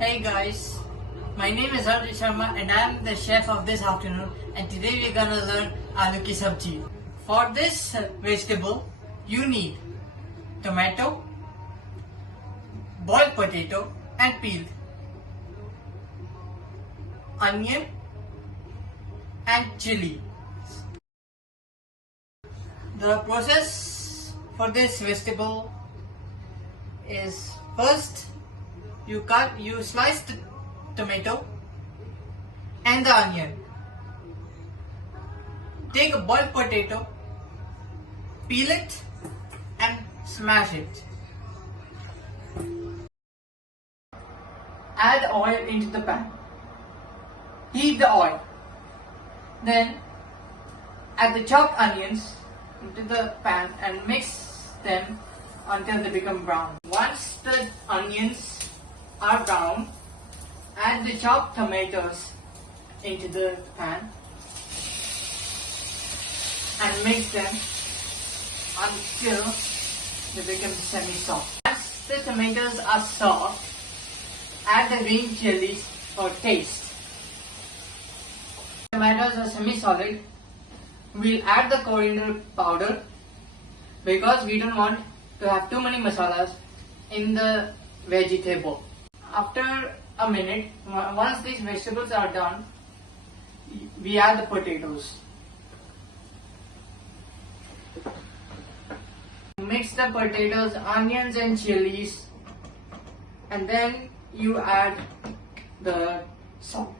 Hey guys, my name is Arjun Sharma and I am the chef of this afternoon, and today we are gonna learn aloo ki sabji. For this vegetable, you need tomato, boiled potato and peeled, onion and chili. The process for this vegetable is first you slice the tomato and the onion. Take a boiled potato, peel it and smash it. Add oil into the pan. Heat the oil. Then add the chopped onions into the pan and mix them until they become brown. Once the onions are brown, add the chopped tomatoes into the pan and mix them until they become semi-soft. Once the tomatoes are soft, add the green chilies for taste. Tomatoes are semi-solid. We'll add the coriander powder because we don't want to have too many masalas in the vegetable. After a minute, once these vegetables are done, we add the potatoes. Mix the potatoes, onions and chilies, and then you add the salt.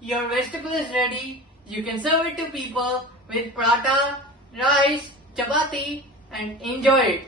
Your vegetable is ready. You can serve it to people with paratha, rice, chapati and enjoy it.